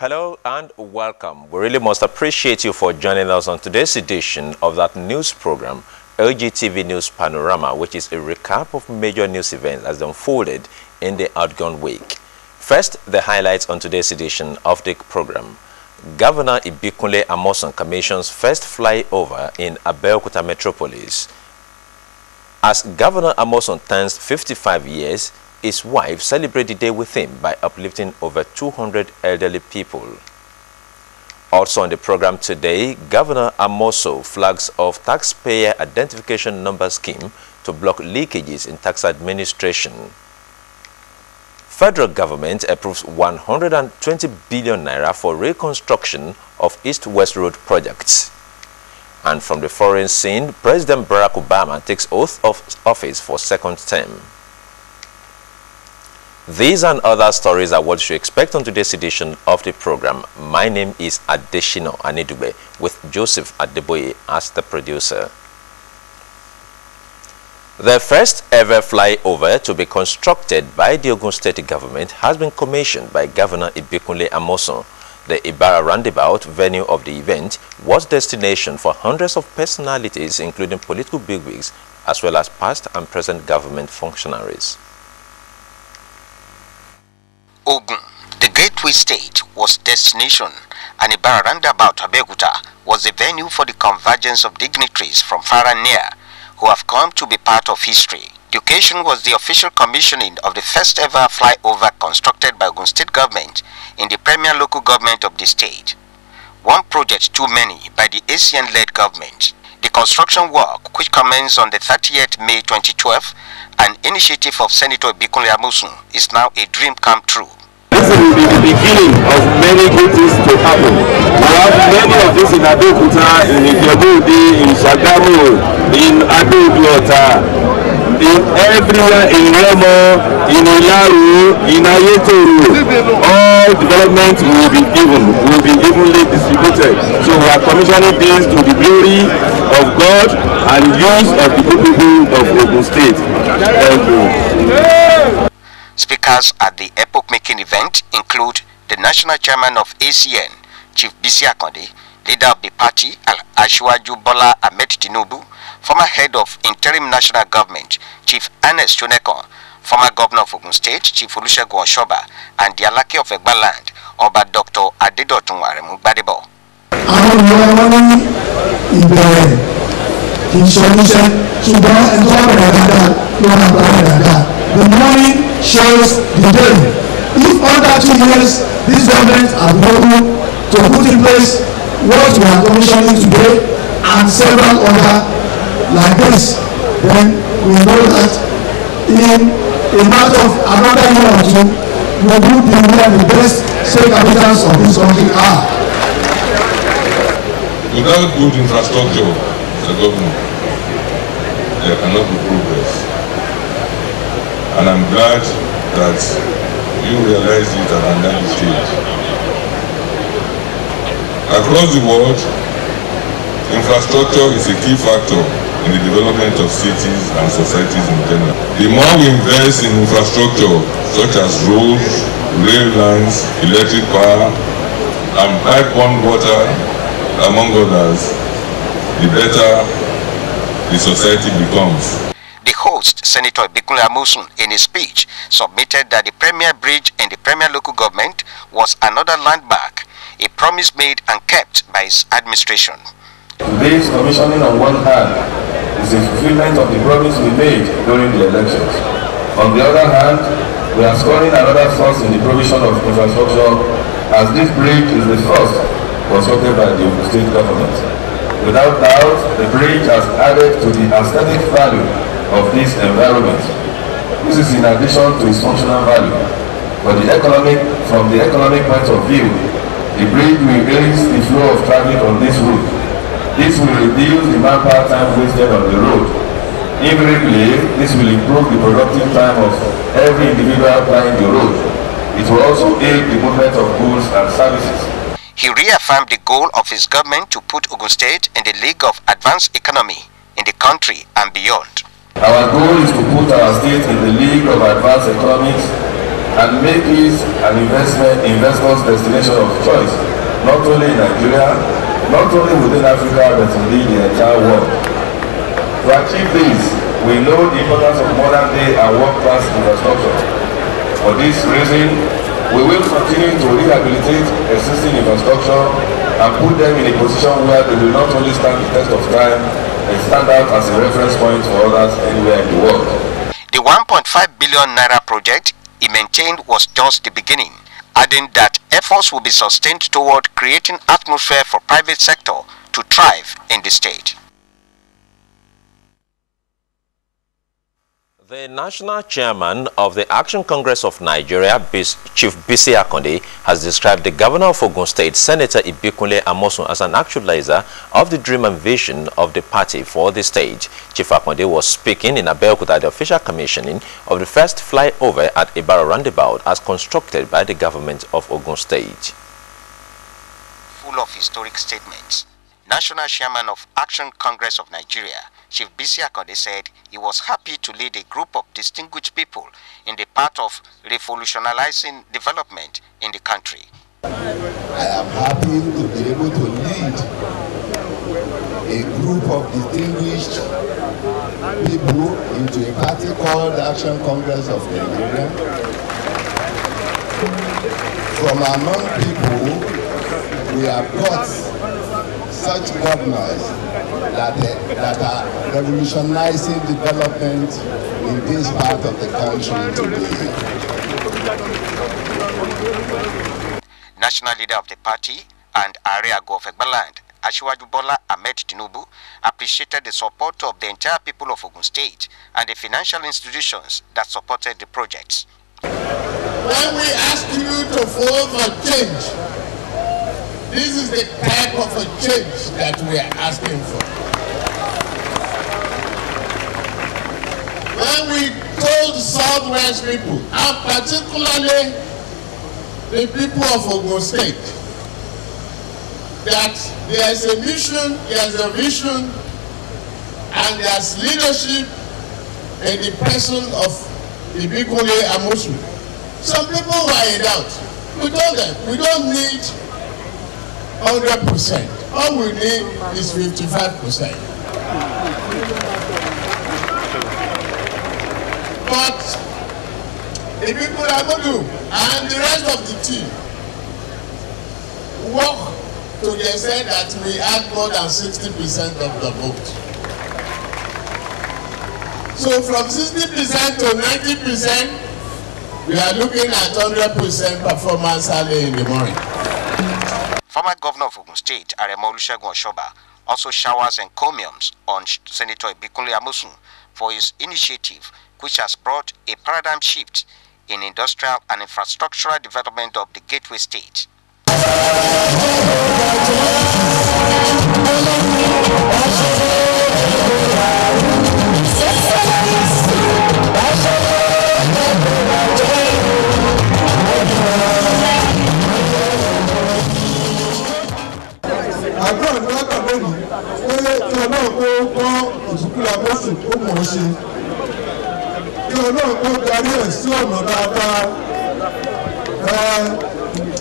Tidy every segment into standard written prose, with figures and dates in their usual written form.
Hello and welcome. We really must appreciate you for joining us on today's edition of that news program, Ogtv News Panorama, which is a recap of major news events as they unfolded in the outgone week. First, the highlights on today's edition of the program. Governor Ibikunle Amosun commissions first flyover in Abeokuta metropolis. As Governor Amosun turns 55 years, his wife celebrated the day with him by uplifting over 200 elderly people. Also on the program today, Governor Amosun flags off taxpayer identification number scheme to block leakages in tax administration. Federal government approves 120 billion naira for reconstruction of East-West Road projects. And from the foreign scene, President Barack Obama takes oath of office for second term. These and other stories are what you expect on today's edition of the program. My name is Adeshino Anidube, with Joseph Adeboye as the producer. The first ever flyover to be constructed by the Ogun State government has been commissioned by Governor Ibikunle Amosun. The Ibara roundabout venue of the event was destination for hundreds of personalities, including political bigwigs, as well as past and present government functionaries. Ogun, the gateway state, was destination, and Ibara roundabout Abeokuta was the venue for the convergence of dignitaries from far and near who have come to be part of history. The occasion was the official commissioning of the first ever flyover constructed by Ogun State government in the premier local government of the state. One project too many by the ACN-led government. The construction work, which commenced on the 30th May 2012, an initiative of Senator Ibikunle Amosun, is now a dream come true. This will be the beginning of many good things to happen. We have many of this in Abeokuta, in Ijebu-Ode, in Shagamu, in Abeokuta, in everywhere, in Remo, in Ilaru, in Ayetoru. All development will be evenly distributed. So we are commissioning this to the glory of God and use of the people of Ogun State. Thank you. Speakers at the epoch-making event include the National Chairman of ACN, Chief Bisi Akande, leader of the party, Asiwaju Bola Ahmed Tinubu, former head of Interim National Government, Chief Ernest Shonekon, former Governor of Ogun State, Chief Olusegun Oshoba, and the Alake of Egba Land, Oba Dr. Adedotun Aremu Gbadebo. The morning shows the day. If under 2 years this government has been able to put in place what we are commissioning today and several other like this, then we know that in a matter of another year or two, we will be where the best state capitals of this country are. Without good infrastructure, the government, there cannot be progress. And I'm glad that you realize it at an early stage. Across the world, infrastructure is a key factor in the development of cities and societies in general. The more we invest in infrastructure, such as roads, rail lines, electric power, and pipe-borne water, among others, the better the society becomes. The host, Senator Ibikunle Amosun, in his speech, submitted that the Premier Bridge in the Premier Local Government was another landmark, a promise made and kept by his administration. Today's commissioning on one hand is a fulfillment of the promise we made during the elections. On the other hand, we are scoring another source in the provision of infrastructure, as this bridge is the first constructed by the Ogun State government. Without doubt, the bridge has added to the aesthetic value of this environment. This is in addition to its functional value. But from the economic point of view, the bridge will increase the flow of traffic on this route. This will reduce the manpower time wasted on the road. Invariably, this will improve the productive time of every individual applying the road. It will also aid the movement of goods and services. He reaffirmed the goal of his government to put Ogun State in the league of advanced economy in the country and beyond. Our goal is to put our state in the league of advanced economies and make it an investment destination of choice, not only in Nigeria, not only within Africa, but indeed the entire world. To achieve this, we know the importance of modern-day and world-class infrastructure. For this reason, we will continue to rehabilitate existing infrastructure and put them in a position where they will not only stand the test of time, but stand out as a reference point for others anywhere in the world. The 1.5 billion naira project he maintained was just the beginning, adding that efforts will be sustained toward creating atmosphere for private sector to thrive in the state. The national chairman of the Action Congress of Nigeria, Chief Bisi Akande, has described the governor of Ogun State, Senator Ibikunle Amosun, as an actualizer of the dream and vision of the party for the state. Chief Akande was speaking in Abeokuta at the official commissioning of the first flyover at Ibarra Roundabout as constructed by the government of Ogun State. Full of historic statements, National Chairman of Action Congress of Nigeria, Chief Bisi Akande, said he was happy to lead a group of distinguished people in the path of revolutionizing development in the country. I am happy to be able to lead a group of distinguished people into a party called Action Congress of Nigeria. From among people, we have got such governors that are revolutionizing development in this part of the country today. National leader of the party and area of Egbaland, Asiwaju Bola Ahmed Tinubu, appreciated the support of the entire people of Ogun State and the financial institutions that supported the projects. When we ask you to vote for change, this is the type of a change that we are asking for. When we told Southwest people, and particularly the people of Ogun State, that there's a mission, there's a vision, and there's leadership in the person of Ibikunle Amosun. Some people were in doubt. We told them, we don't need 100%. All we need is 55%. But the people are going to, and the rest of the team, work to the extent that we had more than 60% of the vote. So from 60% to 90%, we are looking at 100% performance early in the morning. Former Governor of Ogun State, Aremo Olusegun Oshoba, also showers encomiums on Senator Ibikunle Amosun for his initiative, which has brought a paradigm shift in industrial and infrastructural development of the Gateway State.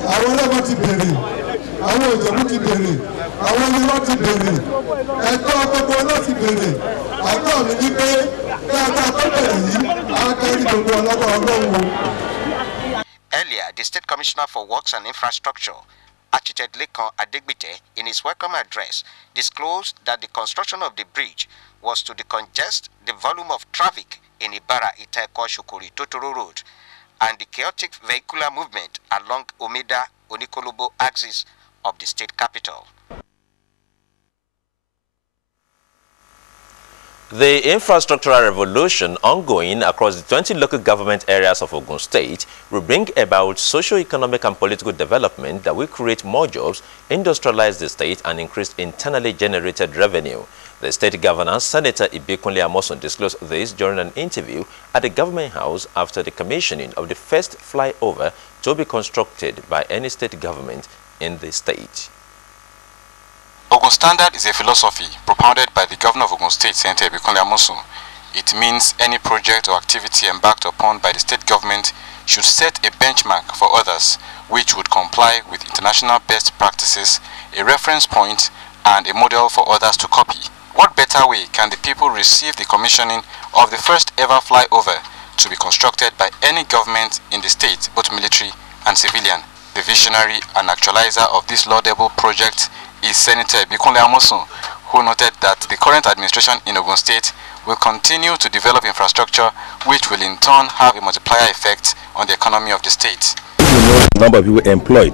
Àwọn ọlọ́wọ́ ti bèrè, àwọn òjòmú ti bèrè, àwọn onímọ̀ ti bèrè, ẹ̀tọ́ gbogbo náà ti bèrè, àtọ́ mi ní pé dáadáa tó bẹ̀rẹ̀ yìí, àákẹ́rí gbogbo ọlọ́wọ́ ọlọ́wọ́. Earlier, the State Commissioner for Works and Infrastructure, Architect Lekan Adegbite, in his welcome address, disclosed that the construction of the bridge was to decongest the volume of traffic in Ibarra Itaeko Shukuri Totoro Road and the chaotic vehicular movement along Omida Onikolobo axis of the state capital. The infrastructural revolution ongoing across the 20 local government areas of Ogun State will bring about socio-economic and political development that will create more jobs, industrialize the state, and increase internally generated revenue. The state governor, Senator Ibikunle Amosun, disclosed this during an interview at the government house after the commissioning of the first flyover to be constructed by any state government in the state. Ogun Standard is a philosophy propounded by the governor of Ogun State, Senator Ibikunle Amosun. It means any project or activity embarked upon by the state government should set a benchmark for others which would comply with international best practices, a reference point, and a model for others to copy. What better way can the people receive the commissioning of the first ever flyover to be constructed by any government in the state, both military and civilian? The visionary and actualizer of this laudable project is Senator Bikunle Amosun, who noted that the current administration in Ogun State will continue to develop infrastructure which will in turn have a multiplier effect on the economy of the state. You know the number of people employed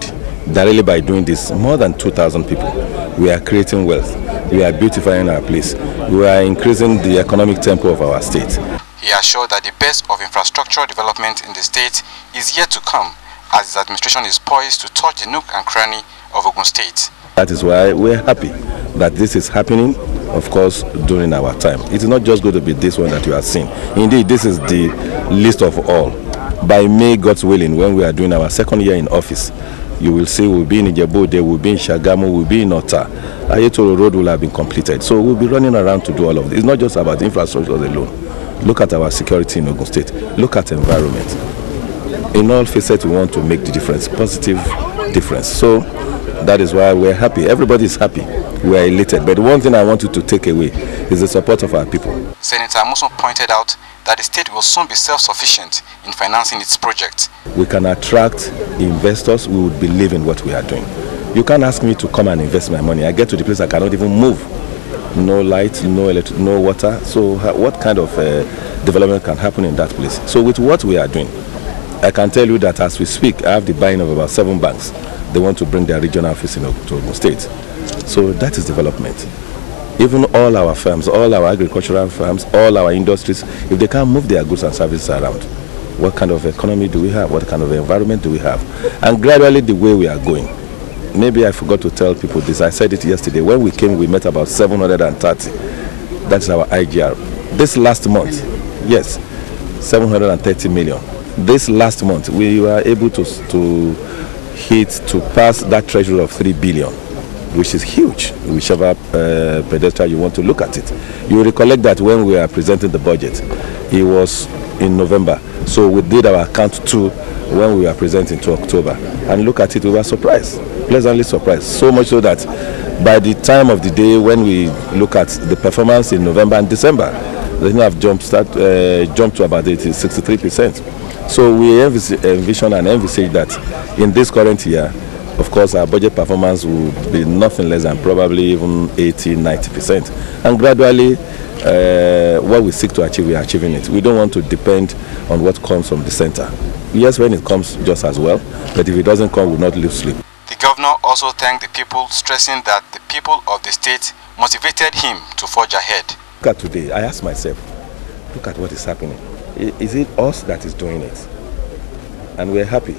directly by doing this, more than 2,000 people. We are creating wealth. We are beautifying our place. We are increasing the economic tempo of our state. He assured that the best of infrastructural development in the state is yet to come, as his administration is poised to touch the nook and cranny of Ogun State. That is why we're happy that this is happening, of course, during our time. It is not just going to be this one that you are seeing. Indeed, this is the least of all. By May, God's willing, when we are doing our second year in office, you will see we'll be in Ijebu, we'll be in Shagamu, we'll be in Ota. Ayetoro Road will have been completed. So we'll be running around to do all of this. It's not just about infrastructure alone. Look at our security in Ogun State. Look at environment. In all facets, we want to make the difference, positive difference. So that is why we're happy. Everybody is happy. We are elated. But the one thing I want you to take away is the support of our people. Senator Amosun pointed out that the state will soon be self-sufficient in financing its project. We can attract investors who would believe in what we are doing. You can't ask me to come and invest my money. I get to the place I cannot even move. No light, no electric, no water. So what kind of development can happen in that place? So with what we are doing, I can tell you that as we speak, I have the buying of about 7 banks. They want to bring their regional office in Ogun State. So that is development. Even all our firms, all our agricultural firms, all our industries, if they can't move their goods and services around, what kind of economy do we have? What kind of environment do we have? And gradually the way we are going. Maybe I forgot to tell people this. I said it yesterday. When we came, we met about 730. That's our IGR. This last month, yes, 730 million. This last month, we were able to pass that treasury of 3 billion, which is huge, whichever pedestal you want to look at it. You will recollect that when we were presenting the budget, it was in November. So we did our account 2 when we were presenting to October. And look at it, we were surprised, pleasantly surprised. So much so that by the time of the day when we look at the performance in November and December, the thing have jumped to about 63%. So we envision and envisage that in this current year, of course, our budget performance will be nothing less than probably even 80–90%. And gradually, what we seek to achieve, we are achieving it. We don't want to depend on what comes from the center. Yes, when it comes, just as well. But if it doesn't come, we will not lose sleep. The governor also thanked the people, stressing that the people of the state motivated him to forge ahead. Look at today. I ask myself, look at what is happening. Is it us that is doing it? And we're happy.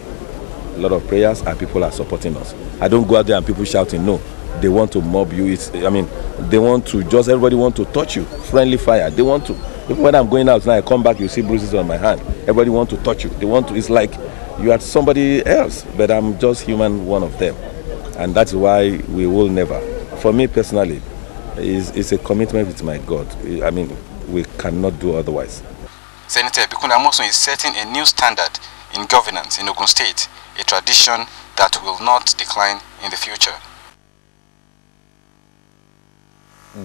A lot of prayers and people are supporting us. I don't go out there and people shouting, no. They want to mob you. They want to everybody want to touch you. Friendly fire. They want to. Even when I'm going out now, I come back, you see bruises on my hand. Everybody want to touch you. They want to. It's like you are somebody else, but I'm just human, one of them. And that's why we will never. For me personally, it's a commitment with my God. We cannot do otherwise. Senator Bikunle Amosun is setting a new standard in governance in Ogun State, a tradition that will not decline in the future.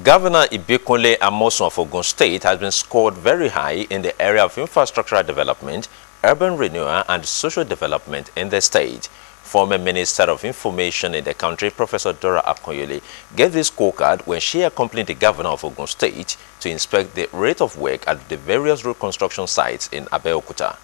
Governor Bikunle Amosun of Ogun State has been scored very high in the area of infrastructural development, urban renewal and social development in the state. Former Minister of Information in the country, Professor Dora Akonyele, gave this scorecard when she accompanied the Governor of Ogun State to inspect the rate of work at the various road construction sites in Abeokuta.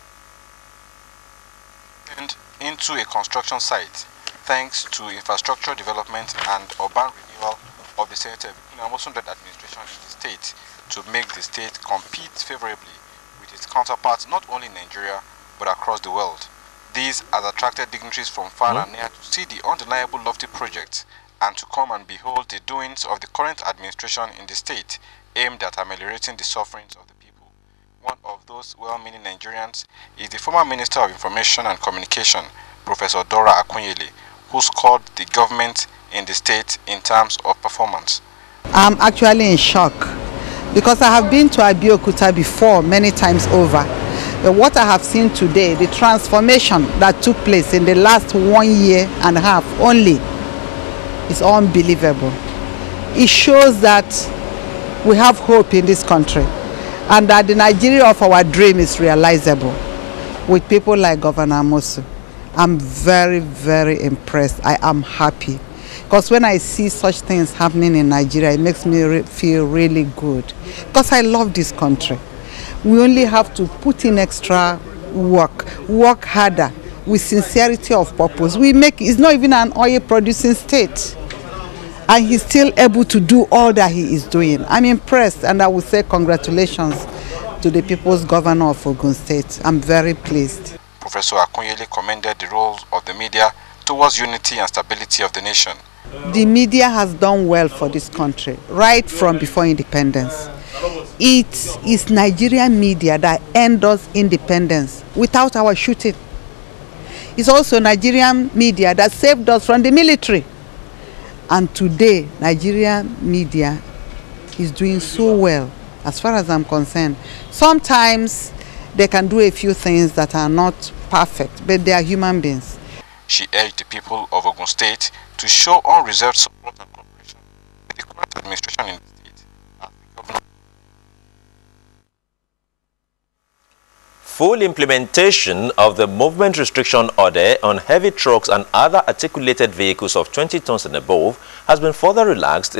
Into a construction site, thanks to infrastructure development and urban renewal of the Senator Bikunle Amosun administration in the state to make the state compete favorably with its counterparts not only in Nigeria but across the world. These has attracted dignitaries from far and near to see the undeniable lofty project and to come and behold the doings of the current administration in the state aimed at ameliorating the sufferings of the people. One of those well-meaning Nigerians is the former Minister of Information and Communication, Professor Dora Akonyele, who scored the government in the state in terms of performance. I'm actually in shock because I have been to Abeokuta before many times over. What I have seen today, the transformation that took place in the last 1 year and a half only, is unbelievable. It shows that we have hope in this country and that the Nigeria of our dream is realizable with people like Governor Amosu. I'm very, very impressed. I am happy. Because when I see such things happening in Nigeria, it makes me feel really good. Because I love this country. We only have to put in extra work harder, with sincerity of purpose. It's not even an oil producing state. And he's still able to do all that he is doing. I'm impressed, and I would say congratulations to the People's Governor of Ogun State. I'm very pleased. Professor Akunyele commended the role of the media towards unity and stability of the nation. The media has done well for this country, right from before independence. It is Nigerian media that earned us independence without our shooting. It's also Nigerian media that saved us from the military. And today, Nigerian media is doing so well, as far as I'm concerned. Sometimes they can do a few things that are not perfect, but they are human beings. She urged the people of Ogun State to show unreserved support and cooperation with the current administration in the state as the governor. Full implementation of the movement restriction order on heavy trucks and other articulated vehicles of 20 tons and above has been further relaxed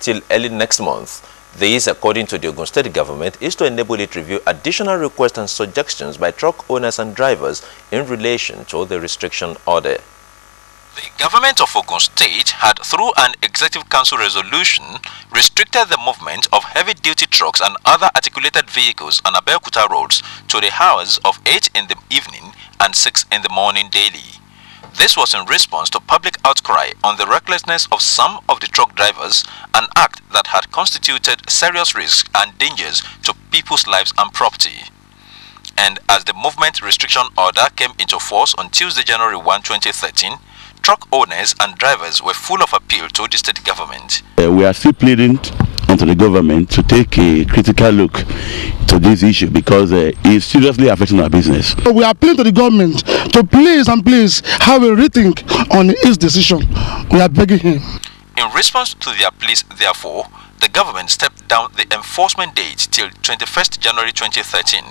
till early next month. This, according to the Ogun State government, is to enable it to review additional requests and suggestions by truck owners and drivers in relation to the restriction order. The government of Ogun State had, through an Executive Council resolution, restricted the movement of heavy-duty trucks and other articulated vehicles on Abeokuta roads to the hours of 8 in the evening and 6 in the morning daily. This was in response to public outcry on the recklessness of some of the truck drivers, an act that had constituted serious risks and dangers to people's lives and property. And as the movement restriction order came into force on Tuesday, January 1, 2013, truck owners and drivers were full of appeal to the state government. We are still pleading onto the government to take a critical look to this issue because it's seriously affecting our business. We are appealing to the government to please have a rethink on his decision. We are begging him. In response to their pleas, therefore, the government stepped down the enforcement date till 21st January 2013.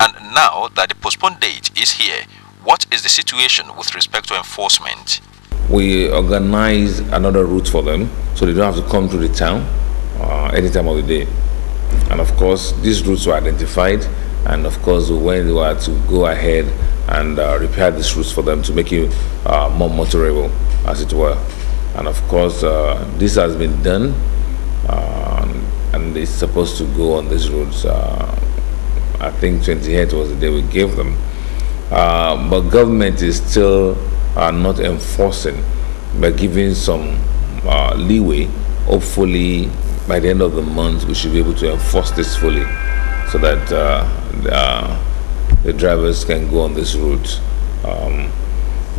And now that the postponed date is here, what is the situation with respect to enforcement? We organize another route for them so they don't have to come to the town any time of the day. And of course, these routes were identified, and of course, when they were to go ahead and repair these routes for them to make it more motorable, as it were. And of course, this has been done, and it's supposed to go on these routes. I think 28th was the day we gave them. But government is still not enforcing, but giving some leeway. Hopefully, by the end of the month, we should be able to enforce this fully, so that the drivers can go on this route. The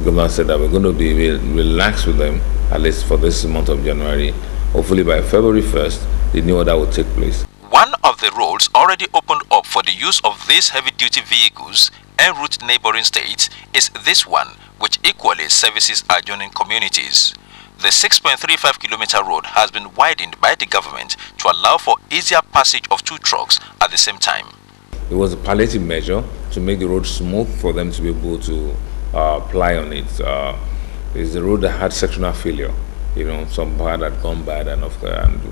government said that we're going to be relaxed with them, at least for this month of January. Hopefully, by February 1st, the new order will take place. One of the roads already opened up for the use of these heavy-duty vehicles en route neighboring states is this one, which equally services adjoining communities. The 6.35-kilometer road has been widened by the government to allow for easier passage of two trucks at the same time. It was a palliative measure to make the road smooth for them to be able to ply on it. It's the road that had sectional failure. You know, some part had gone bad, and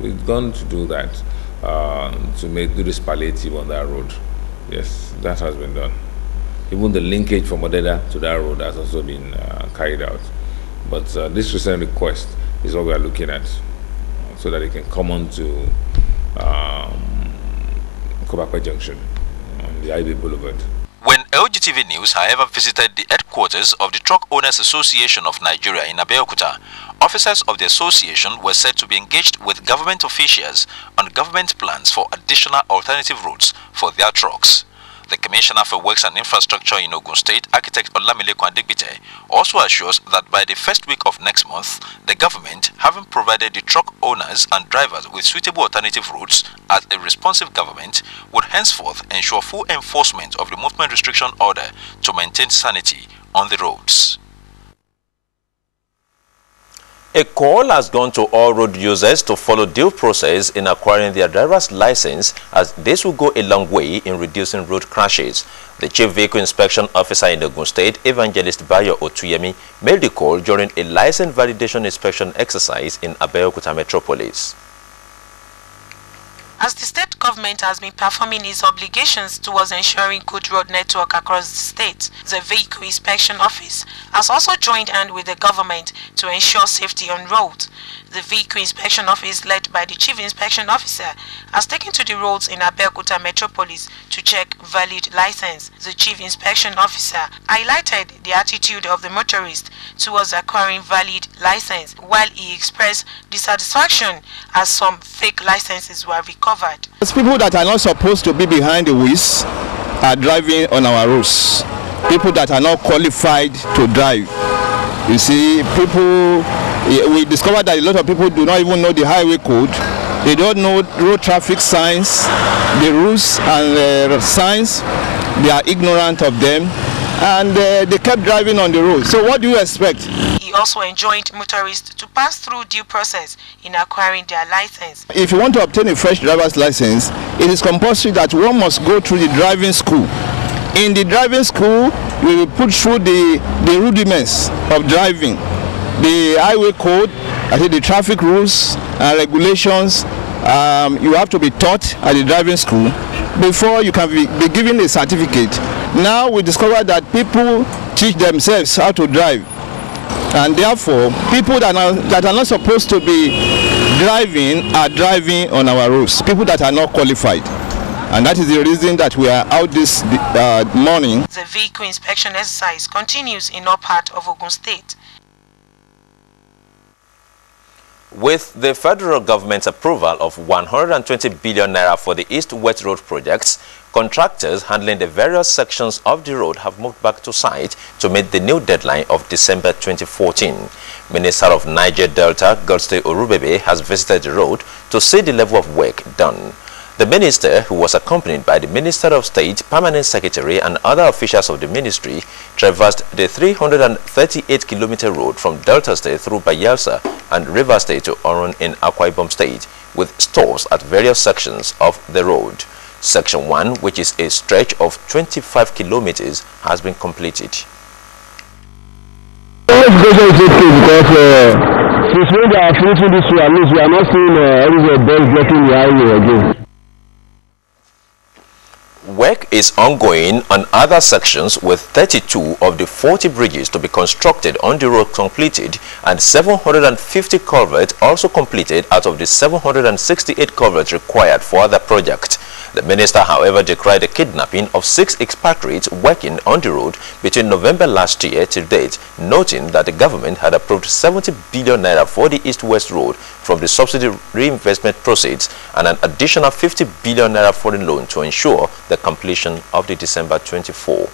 we've gone to do that to do this palliative on that road. Yes, that has been done. Even the linkage from Odeda to that road has also been carried out. But this recent request is what we are looking at, so that it can come on to Kobakwe Junction on the IB Boulevard. When Ogtv News, however, visited the headquarters of the Truck Owners Association of Nigeria in Abeokuta, officers of the association were said to be engaged with government officials on government plans for additional alternative routes for their trucks. The Commissioner for Works and Infrastructure in Ogun State, Architect Olamilekun Adigbite, also assures that by the first week of next month, the government, having provided the truck owners and drivers with suitable alternative routes as a responsive government, would henceforth ensure full enforcement of the movement restriction order to maintain sanity on the roads. A call has gone to all road users to follow due process in acquiring their driver's license, as this will go a long way in reducing road crashes. The Chief Vehicle Inspection Officer in Ogun State, Evangelist Bayo Otuyemi, made the call during a license validation inspection exercise in Abeokuta Metropolis. As the state government has been performing its obligations towards ensuring good road network across the state, the Vehicle Inspection Office has also joined hand with the government to ensure safety on roads. The Vehicle Inspection Office, led by the Chief Inspection Officer, has taken to the roads in Abeokuta Metropolis to check valid license. The Chief Inspection Officer highlighted the attitude of the motorist towards acquiring valid license, while he expressed dissatisfaction as some fake licenses were recovered. Those people that are not supposed to be behind the wheels are driving on our roads. People that are not qualified to drive. You see, we discovered that a lot of people do not even know the highway code. They don't know road traffic signs, the rules and signs. They are ignorant of them, and they kept driving on the road. So what do you expect? He also enjoined motorists to pass through due process in acquiring their license. If you want to obtain a fresh driver's license, it is compulsory that one must go through the driving school. In the driving school, we will put through the rudiments of driving, the highway code, I think the traffic rules and regulations. You have to be taught at the driving school before you can be given a certificate. Now we discover that people teach themselves how to drive, and therefore people that are not supposed to be driving are driving on our roads, people that are not qualified. And that is the reason that we are out this morning. The vehicle inspection exercise continues in all parts of Ogun State. With the federal government's approval of 120 billion naira for the East-West Road projects, contractors handling the various sections of the road have moved back to site to meet the new deadline of December 2014. Minister of Niger Delta, Godstay Orubebe, has visited the road to see the level of work done. The minister, who was accompanied by the Minister of State, Permanent Secretary and other officials of the ministry, traversed the 338-kilometer road from Delta State through Bayelsa and River State to Orun in Akwa Ibom State, with stores at various sections of the road. Section 1, which is a stretch of 25 kilometers, has been completed. Since we are finishing this way, at least we are not seeing any bell blocking the highway again. Work is ongoing on other sections, with 32 of the 40 bridges to be constructed on the road completed and 750 culverts also completed out of the 768 culverts required for the project. The minister, however, decried the kidnapping of 6 expatriates working on the road between November last year to date, noting that the government had approved 70 billion naira for the East-West Road from the subsidy reinvestment proceeds and an additional 50 billion naira foreign loan to ensure the completion of the December 24. We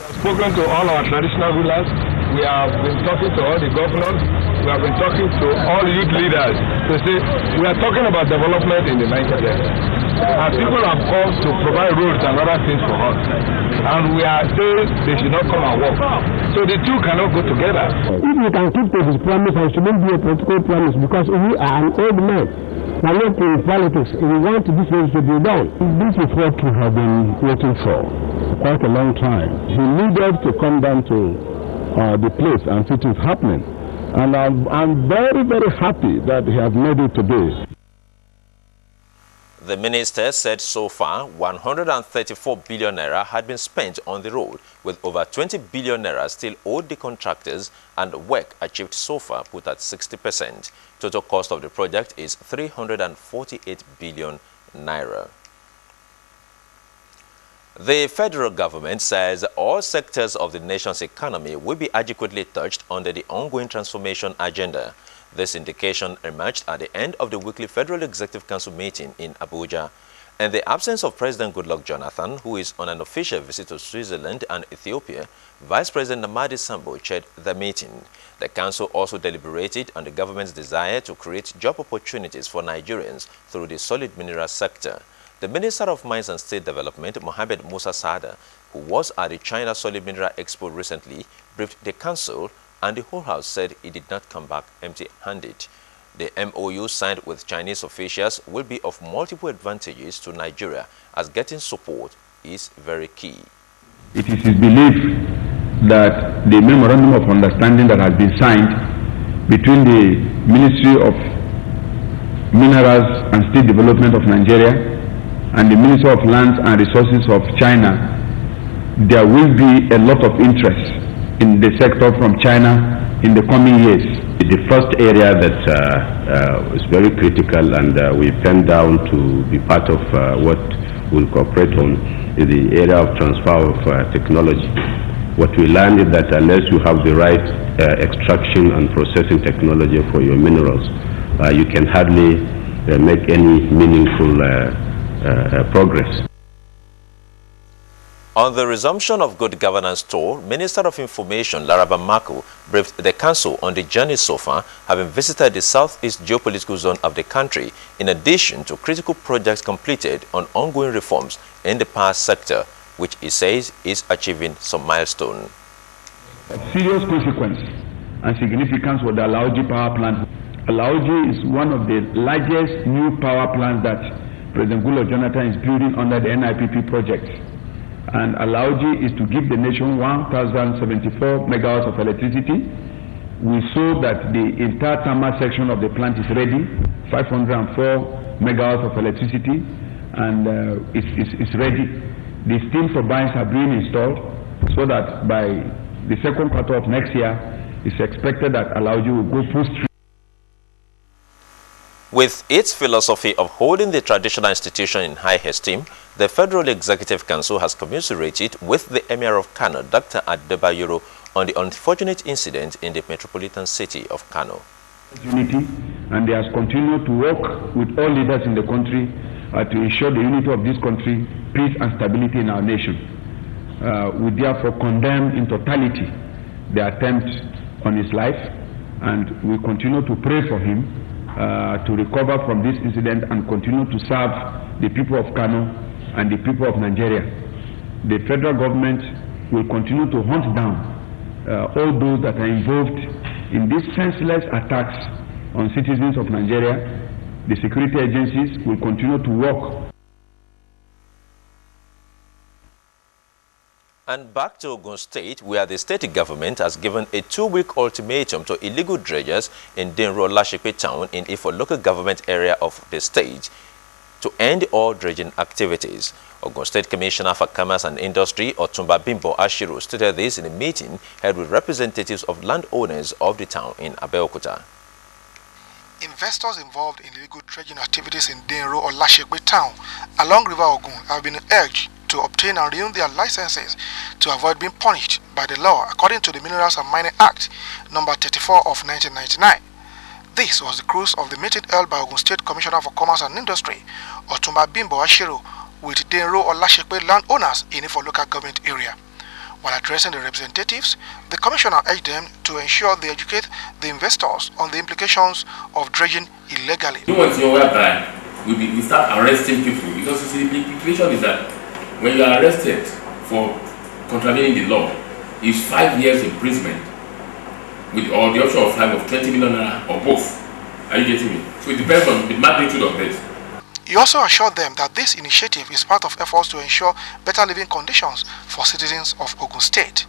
have spoken to all our traditional rulers. We have been talking to all the governors. We have been talking to all youth leaders to say we are talking about development in the Niger Delta. And people have come to provide roads and other things for us. And we are saying they should not come and work. So the two cannot go together. If we can keep to this promise, it shouldn't be a political promise, because we are an old man. We are not in politics. We want this road to be done. This is what we have been waiting for quite a long time. He needed to come down to the place and see it is happening. And I'm very, very happy that he has made it today. The minister said so far 134 billion naira had been spent on the road, with over 20 billion naira still owed the contractors, and work achieved so far put at 60%. Total cost of the project is 348 billion naira. The federal government says all sectors of the nation's economy will be adequately touched under the ongoing transformation agenda. This indication emerged at the end of the weekly Federal Executive Council meeting in Abuja. In the absence of President Goodluck Jonathan, who is on an official visit to Switzerland and Ethiopia, Vice President Namadi Sambo chaired the meeting. The council also deliberated on the government's desire to create job opportunities for Nigerians through the solid mineral sector. The Minister of Mines and State Development, Mohamed Musa Sada, who was at the China Solid Mineral Expo recently, briefed the council, and the whole house said it did not come back empty-handed. The MOU signed with Chinese officials will be of multiple advantages to Nigeria, as getting support is very key. It is his belief that the memorandum of understanding that has been signed between the Ministry of Minerals and State Development of Nigeria and the Ministry of Lands and Resources of China, there will be a lot of interest in the sector from China in the coming years. The first area that is very critical and we pen down to be part of what we'll cooperate on is the area of transfer of technology. What we learned is that unless you have the right extraction and processing technology for your minerals, you can hardly make any meaningful progress. On the resumption of good governance tour, Minister of Information Laraba Mako briefed the council on the journey so far, having visited the southeast geopolitical zone of the country, in addition to critical projects completed on ongoing reforms in the power sector, which he says is achieving some milestone. Serious consequence and significance for the Alaoji power plant. Alaoji is one of the largest new power plants that President Goodluck Jonathan is building under the NIPP project. And Alaoji is to give the nation 1,074 megawatts of electricity. We saw that the entire thermal section of the plant is ready, 504 megawatts of electricity, and it's ready. The steam turbines are being installed so that by the second quarter of next year, it's expected that Alaoji will go full stream. With its philosophy of holding the traditional institution in high esteem, the Federal Executive Council has commiserated with the Emir of Kano, Dr. Adebayero, on the unfortunate incident in the metropolitan city of Kano. Unity, and they has continued to work with all leaders in the country to ensure the unity of this country, peace and stability in our nation. We therefore condemn in totality the attempt on his life, and we continue to pray for him to recover from this incident and continue to serve the people of Kano and the people of Nigeria. The federal government will continue to hunt down all those that are involved in these senseless attacks on citizens of Nigeria. The security agencies will continue to work. And back to Ogun State, where the state government has given a 2-week ultimatum to illegal dredgers in Denro Lashipe town in Ifo local government area of the state to end all dredging activities. Ogun State Commissioner for Commerce and Industry, Otumba Bimbo Ashiru, stated this in a meeting held with representatives of landowners of the town in Abeokuta. Investors involved in illegal dredging activities in Denro or Lashipe town along River Ogun have been urged to obtain and renew their licenses to avoid being punished by the law according to the Minerals and Mining Act number 34 of 1999. This was the cruise of the meeting held by Ogun State Commissioner for Commerce and Industry, Otumba Bimbo Ashiru, with Denro or Lashipe landowners in Ifo local government area. While addressing the representatives, the commissioner urged them to ensure they educate the investors on the implications of dredging illegally. You want to know whereby we start arresting people, because the implication is that when you are arrested for contravening the law, it's 5 years imprisonment with or the option of fine of 20 million naira or both. Are you getting me? So it depends on the magnitude of this. He also assured them that this initiative is part of efforts to ensure better living conditions for citizens of Ogun State.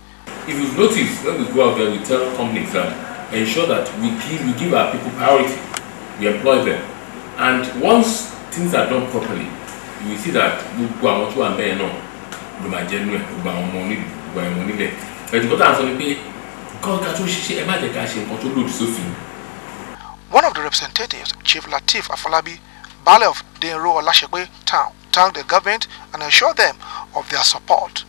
If you've noticed, when we go out there, we tell companies that ensure that we give our people priority, we employ them. And once things are done properly, you will see that we are not one there, no. One of the representatives, Chief Latif Afolabi, Bale of Denro Lashipe town, thanked the government and assured them of their support.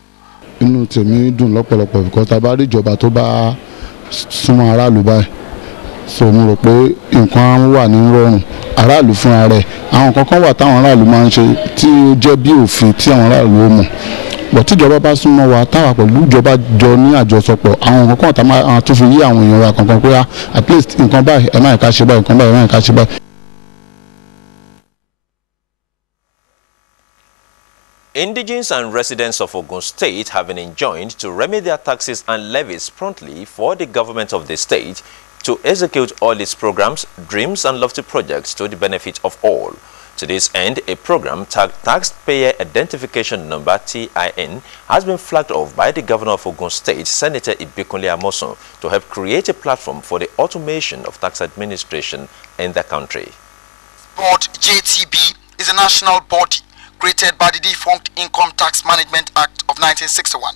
Inú tèmi dùn lọ́pọ̀lọpọ̀ because tá bá rí ìjọba tó bá súnmọ́ aráàlú báyìí, so mo rò pé nǹkan wà ní rọrùn aráàlú fúnra rẹ̀ àwọn kankan wà táwọn aráàlú máa ń ṣe tí ó jẹ́ bí òfin tí àwọn aráàlú ó mọ̀ bọ̀ tíjọba bá súnmọ́ wa táwa pẹ̀lú ìjọba jọ ní àjọsọpọ̀ àwọn kankan tá máa tún fi yí àwọn èèyàn wa kankan pé at least nǹkan báyìí ẹ má ká ṣe báyìí nǹkan báyìí ẹ má ká ṣe báyìí. Indigents and residents of Ogun State have been enjoined to remit their taxes and levies promptly for the government of the state to execute all its programs, dreams and lofty projects to the benefit of all. To this end, a program tagged Taxpayer Identification Number (TIN) has been flagged off by the Governor of Ogun State, Senator Ibikunle Amosun, to help create a platform for the automation of tax administration in the country. Board JTB is a national body created by the defunct Income Tax Management Act of 1961.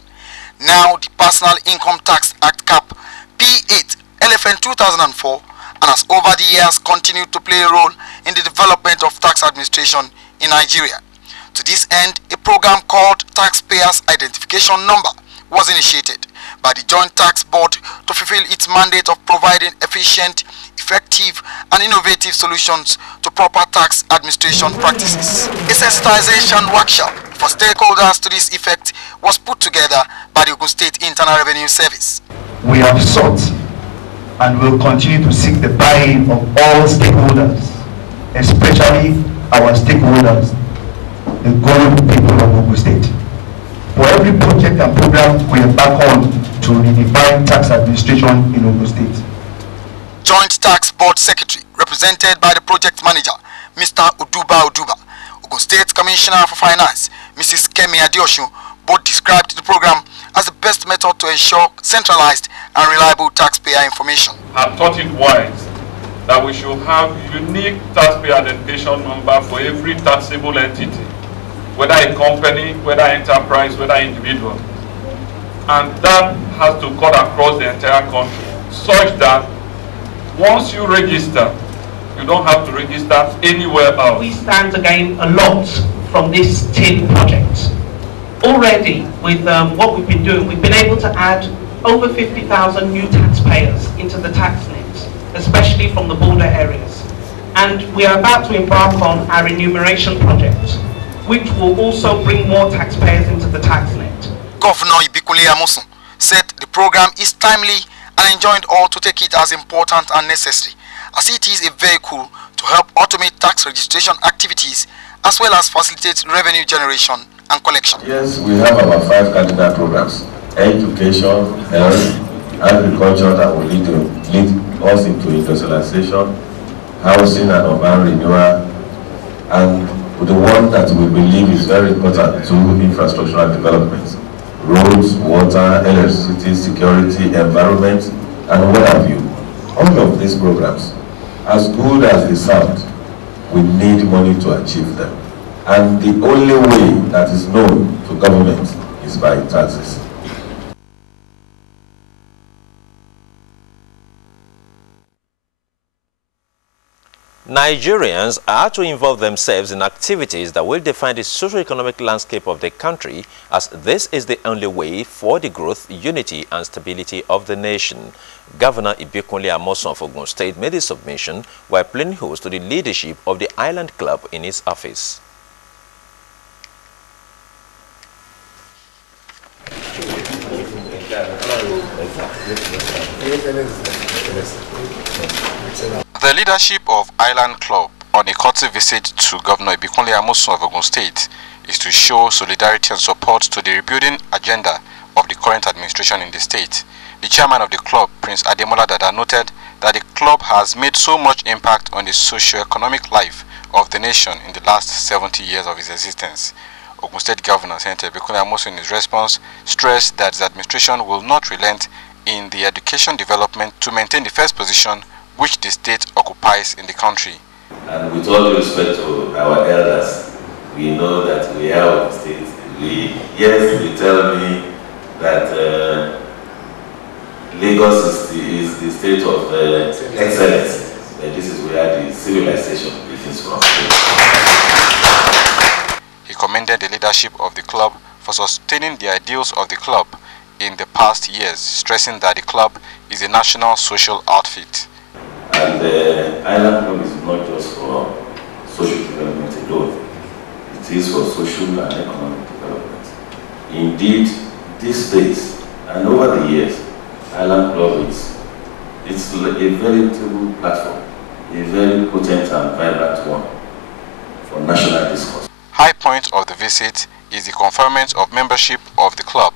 Now the Personal Income Tax Act (CAP) P8 LFN 2004, and has over the years continued to play a role in the development of tax administration in Nigeria. To this end, a program called Taxpayers Identification Number was initiated by the Joint Tax Board to fulfill its mandate of providing efficient, effective and innovative solutions to proper tax administration practices. A sensitization workshop for stakeholders to this effect was put together by the Ogun State Internal Revenue Service. We have sought and will continue to seek the buy-in of all stakeholders, especially our stakeholders, the good people of Ogun State. For every project and program we embark on to redefine tax administration in Ogun State. Joint Tax Board Secretary, represented by the Project Manager, Mr. Uduba, Ogun State Commissioner for Finance, Mrs. Kemi Adeosun, both described the program as the best method to ensure centralized and reliable taxpayer information. I thought it wise that we should have unique taxpayer identification number for every taxable entity, whether a company, whether enterprise, whether individual. And that has to cut across the entire country, such that once you register, you don't have to register anywhere else. We stand to gain a lot from this TIN project. Already, with what we've been doing, we've been able to add over 50,000 new taxpayers into the tax net, especially from the border areas. And we are about to embark on our enumeration project, which will also bring more taxpayers into the tax net. Governor Ibikunle Amosun said the program is timely and enjoined all to take it as important and necessary, as it is a vehicle to help automate tax registration activities as well as facilitate revenue generation and collection. Yes, we have our 5 cardinal programs: education, health, agriculture that will lead us into industrialization, housing and urban renewal, and the one that we believe is very important to infrastructural development: roads, water, electricity, security, environment, and what have you. All of these programs, as good as they sound, we need money to achieve them. And the only way that is known to government is by taxes. Nigerians are to involve themselves in activities that will define the socio-economic landscape of the country, as this is the only way for the growth, unity and stability of the nation. Governor Ibikunle Amosun of Ogun State made a submission while playing host to the leadership of the Island Club in his office. The leadership of Island Club on a courtesy visit to Governor Ibikunle Amosun of Ogun State is to show solidarity and support to the rebuilding agenda of the current administration in the state. The chairman of the club, Prince Ademola Dada, noted that the club has made so much impact on the socio-economic life of the nation in the last 70 years of its existence. Ogun State Governor Senator Ibikunle Amosun in his response stressed that his administration will not relent in the education development to maintain the first position which the state occupies in the country. And with all due respect to our elders, we know that we are of the state. Yes, you tell me that Lagos is the state of excellence, and this is where the civilization begins from. He commended the leadership of the club for sustaining the ideals of the club in the past years, stressing that the club is a national social outfit. And the Island Club is not just for it is for social and economic development. Indeed, these days and over the years, Island Club it's a veritable platform, a very potent and vibrant one for national discourse. High point of the visit is the conferment of membership of the club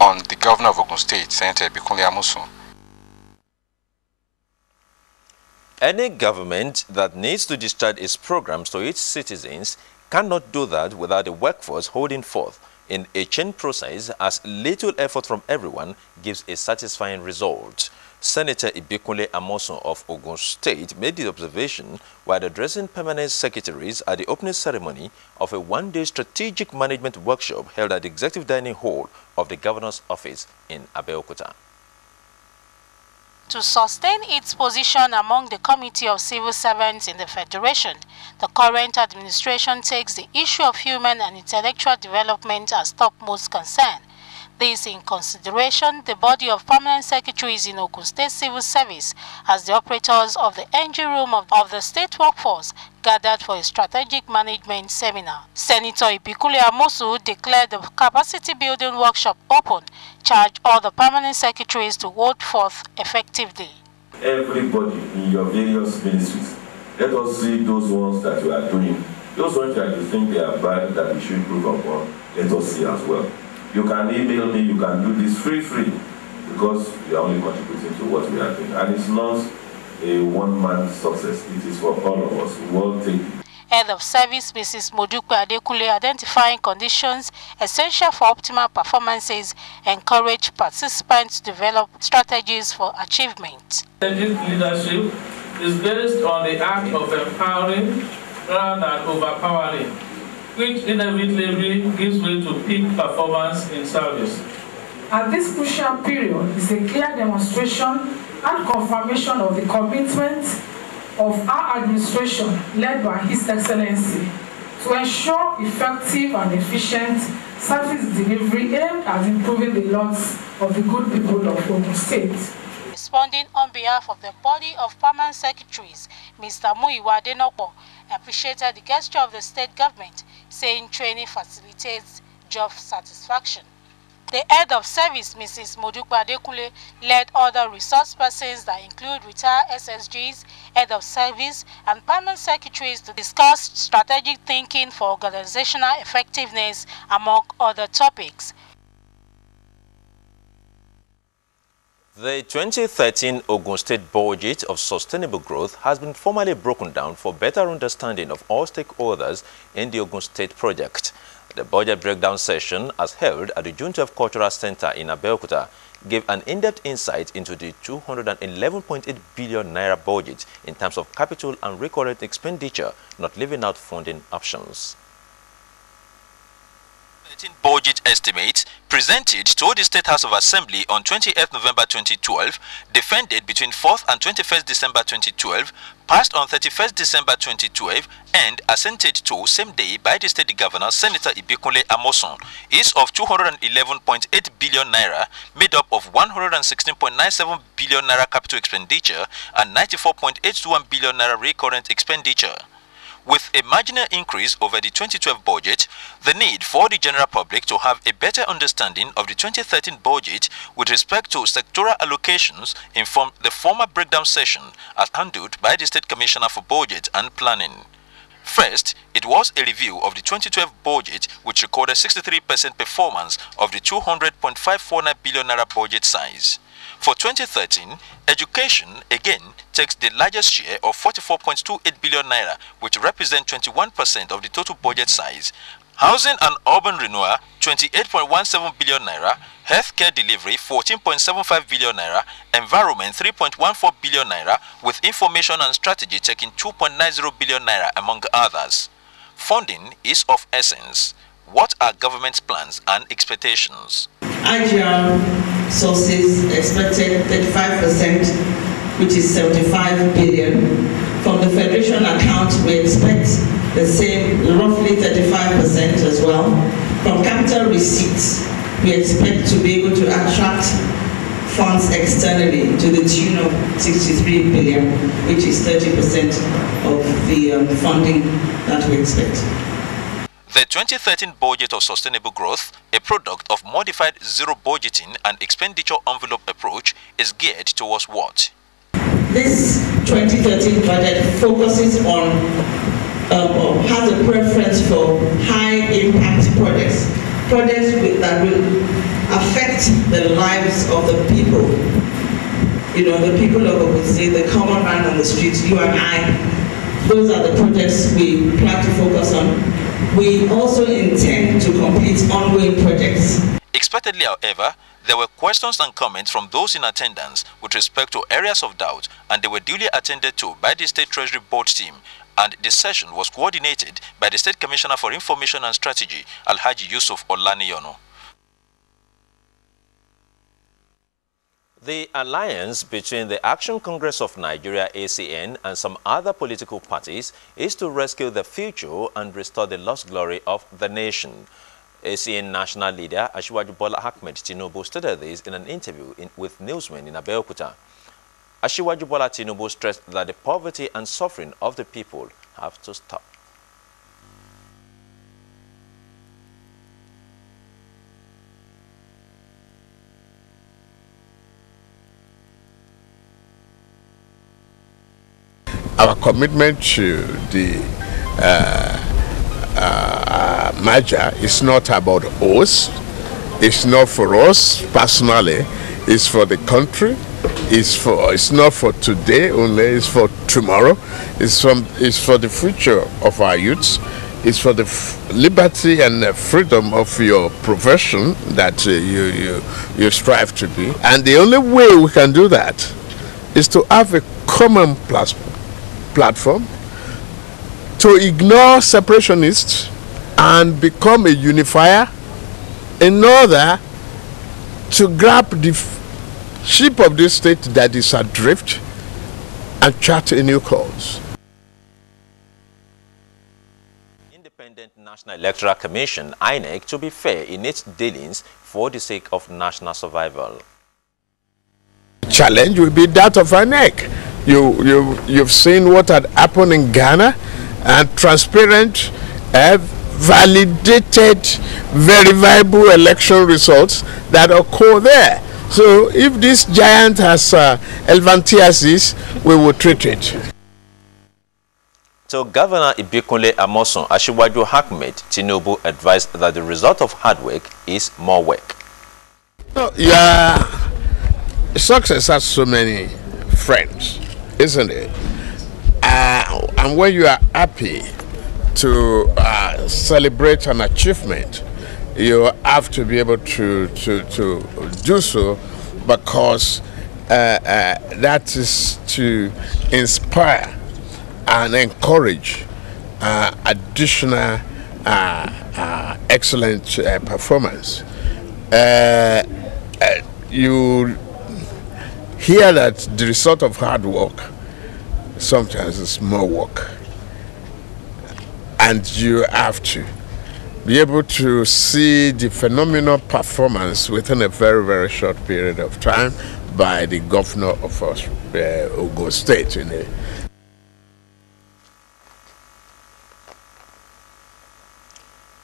on the governor of Ogun State, Senator Ibikunle Amosun. Any government that needs to discharge its programs to its citizens cannot do that without the workforce holding forth in a chain process, as little effort from everyone gives a satisfying result. Senator Ibikunle Amosun of Ogun State made the observation while addressing permanent secretaries at the opening ceremony of a one-day strategic management workshop held at the Executive Dining Hall of the Governor's Office in Abeokuta. To sustain its position among the Committee of Civil Servants in the Federation, the current administration takes the issue of human and intellectual development as topmost concern. This in consideration, the body of permanent secretaries in Ogun State Civil Service, as the operators of the engine room of the state workforce, gathered for a strategic management seminar. Senator Ibikunle Amosun declared the capacity building workshop open, charged all the permanent secretaries to hold forth effectively. Everybody in your various ministries, let us see those ones that you are doing. Those ones that you think they are bad, that we should improve upon, let us see as well. You can email me, you can do this free, because you are only contributing to what we are doing. And it's not a one-man success, it is for all of us. We all take it. Head of Service Mrs. Modupe Adekunle, identifying conditions essential for optimal performances, encourage participants to develop strategies for achievement. Strategic leadership is based on the act of empowering rather than overpowering, which inevitably gives way to peak performance in service. At this crucial period is a clear demonstration and confirmation of the commitment of our administration, led by His Excellency, to ensure effective and efficient service delivery aimed at improving the lots of the good people of Ogun State. Responding on behalf of the body of permanent secretaries, Mr. Muyiwa Adenokpo appreciated the gesture of the state government, saying training facilitates job satisfaction. The head of service, Mrs. Modupe Adekunle, led other resource persons that include retired SSGs, head of service, and permanent secretaries to discuss strategic thinking for organizational effectiveness, among other topics. The 2013 Ogun State Budget of Sustainable Growth has been formally broken down for better understanding of all stakeholders in the Ogun State project. The budget breakdown session, as held at the June 12 Cultural Center in Abeokuta, gave an in-depth insight into the 211.8 billion naira budget in terms of capital and recurrent expenditure, not leaving out funding options. Budget estimates presented to the State House of Assembly on 28th November 2012, defended between 4th and 21st December 2012, passed on 31st December 2012, and assented to same day by the State Governor, Senator Ibikunle Amosun, is of 211.8 billion naira, made up of 116.97 billion naira capital expenditure and 94.81 billion naira recurrent expenditure. With a marginal increase over the 2012 budget, the need for the general public to have a better understanding of the 2013 budget with respect to sectoral allocations informed the former breakdown session as handled by the State Commissioner for Budget and Planning. First, it was a review of the 2012 budget, which recorded 63% performance of the 200.549 billion naira budget size. For 2013, education again takes the largest share of 44.28 billion naira, which represents 21% of the total budget size. Housing and urban renewal, 28.17 billion naira. Healthcare delivery, 14.75 billion naira. Environment, 3.14 billion naira, with information and strategy taking 2.90 billion naira, among others. Funding is of essence. What are government's plans and expectations? IGR sources expected 35%, which is 75 billion. From the Federation account, we expect the same, roughly 35% as well. From capital receipts, we expect to be able to attract funds externally to the tune of 63 billion, which is 30% of the funding that we expect. The 2013 budget of sustainable growth, a product of modified zero budgeting and expenditure envelope approach, is geared towards what? This 2013 budget focuses on, or has a preference for high-impact projects that will affect the lives of the people. You know, the people of Ogun State, the common man on the streets, you and I. Those are the projects we plan to focus on. We also intend to complete ongoing projects. Expectedly, however, there were questions and comments from those in attendance with respect to areas of doubt, and they were duly attended to by the State Treasury Board team, and the session was coordinated by the State Commissioner for Information and Strategy, Alhaji Yusuf Olaniyono. The alliance between the Action Congress of Nigeria, ACN, and some other political parties is to rescue the future and restore the lost glory of the nation. ACN national leader Asiwaju Bola Ahmed Tinubu stated this in an interview with newsmen in Abeokuta. Asiwaju Bola Tinubu stressed that the poverty and suffering of the people have to stop. Our commitment to the merger is not about us. It's not for us personally. It's for the country. It's not for today only. It's for tomorrow. It's for the future of our youths. It's for the liberty and freedom of your profession that you strive to be. And the only way we can do that is to have a common platform, to ignore separationists and become a unifier in order to grab the ship of this state that is adrift and chart a new course. Independent National Electoral Commission, INEC, to be fair in its dealings for the sake of national survival. The challenge will be that of INEC. You've seen what had happened in Ghana, and transparent, validated, verifiable election results that occur there. So if this giant has elephantiasis, we will treat it. So Governor Ibikunle Amosun, Asiwaju Ahmed Tinubu advised that the result of hard work is more work. No, yeah, success has so many friends, isn't it? And when you are happy to celebrate an achievement, you have to be able to do so, because that is to inspire and encourage additional excellent performance. You hear that the result of hard work sometimes is more work, and you have to be able to see the phenomenal performance within a very, very short period of time by the governor of Ogun State.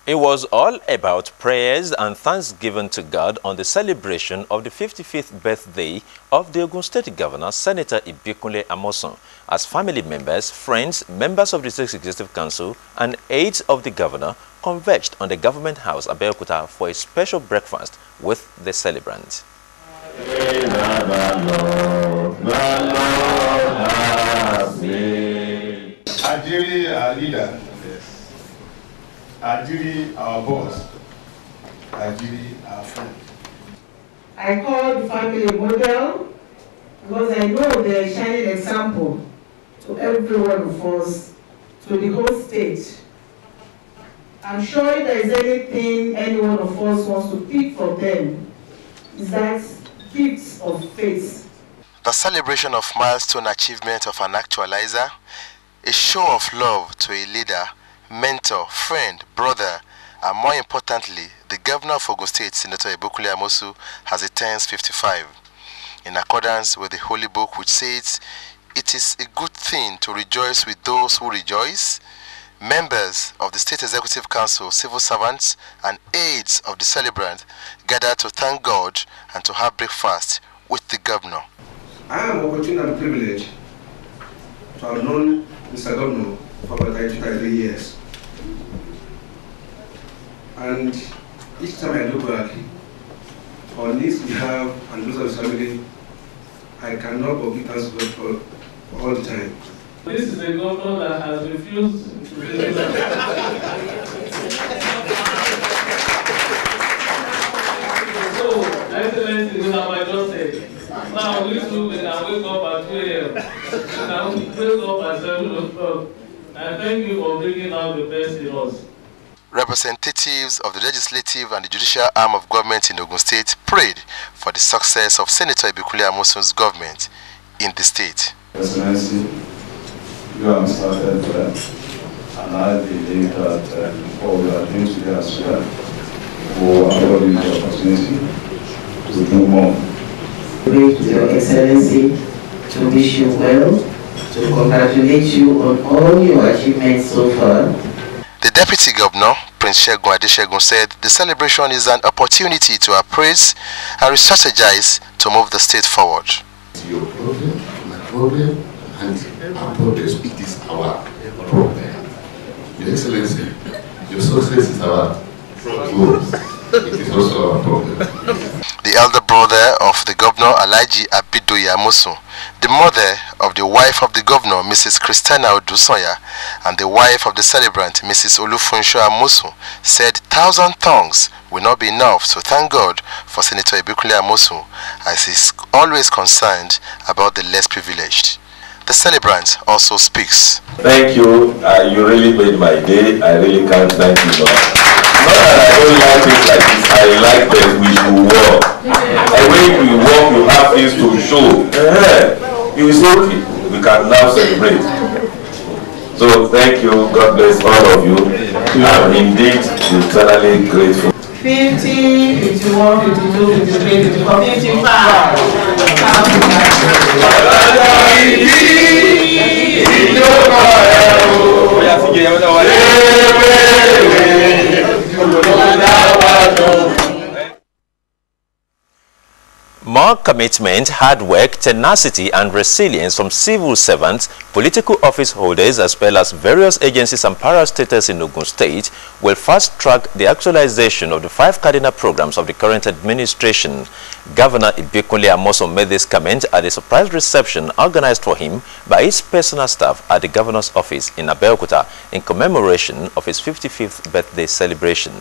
It was all about prayers and thanksgiving to God on the celebration of the 55th birthday of the Ogun State Governor, Senator Ibikunle Amosun, as family members, friends, members of the State Executive Council, and aides of the governor converged on the Government House, Abeokuta, for a special breakfast with the celebrants. Adiri, our leader. Adiri, our boss. Adiri, our friend. I call the family a model because I know they're a shining example to every one of us, to the whole state. I'm sure if there is anything any one of us wants to pick from them, is that gifts of faith. The celebration of milestone achievement of an actualizer, a show of love to a leader, mentor, friend, brother, and more importantly, the governor of Ogun State, Senator Ibikunle Amosun, has turns 55. In accordance with the Holy Book, which says, "It is a good thing to rejoice with those who rejoice, members of the State Executive Council, civil servants, and aides of the celebrant gathered to thank God and to have breakfast with the governor. I am opportunity and privilege to have known Mr. Governor for about 33 years. And each time I look back, on his behalf and those of his family, I cannot but be thankful for all the time. This is a governor that has refused to visit us. So, Excellency, what have I just said? Now, we can wake up at 2 a.m. We can wake up at 7 o'clock. And thank you for bringing out the best in us. Representatives of the legislative and the judicial arm of government in Ogun State prayed for the success of Senator Ibikunle Amosun's government in the state. Excellency, you have started well, and I believe that what we are doing today as well will allow you the opportunity to do more. To Your Excellency, to wish you well, to congratulate you on all your achievements so far. The Deputy Governor, Prince Segun Adeshegun, said the celebration is an opportunity to appraise and re-strategize to move the state forward. Your problem, my problem, and our progress, it is our problem. Your Excellency, your success is our problem. It is also our problem. The elder brother of the governor, Alhaji Abidoye Amosun, the mother of the wife of the governor, Mrs. Christiana Odusonya, and the wife of the celebrant, Mrs. Olufunsho Amosun, said 1,000 tongues will not be enough to thank God for Senator Ibikunle Amosun, as he is always concerned about the less privileged. The celebrant also speaks. Thank you. You really made my day. I really can't thank you enough. Not that I don't like things like this. I like that we should work. And when we work, you have things to show. You say, okay, we can now celebrate. So thank you. God bless all of you. I'm indeed eternally grateful. 50, 51, 52, 53, 54, 55. More commitment, hard work, tenacity and resilience from civil servants, political office holders as well as various agencies and parastatals in Ogun State will fast-track the actualization of the 5 cardinal programs of the current administration. Governor Ibikunle Amosun made this comment at a surprise reception organized for him by his personal staff at the governor's office in Abeokuta in commemoration of his 55th birthday celebration.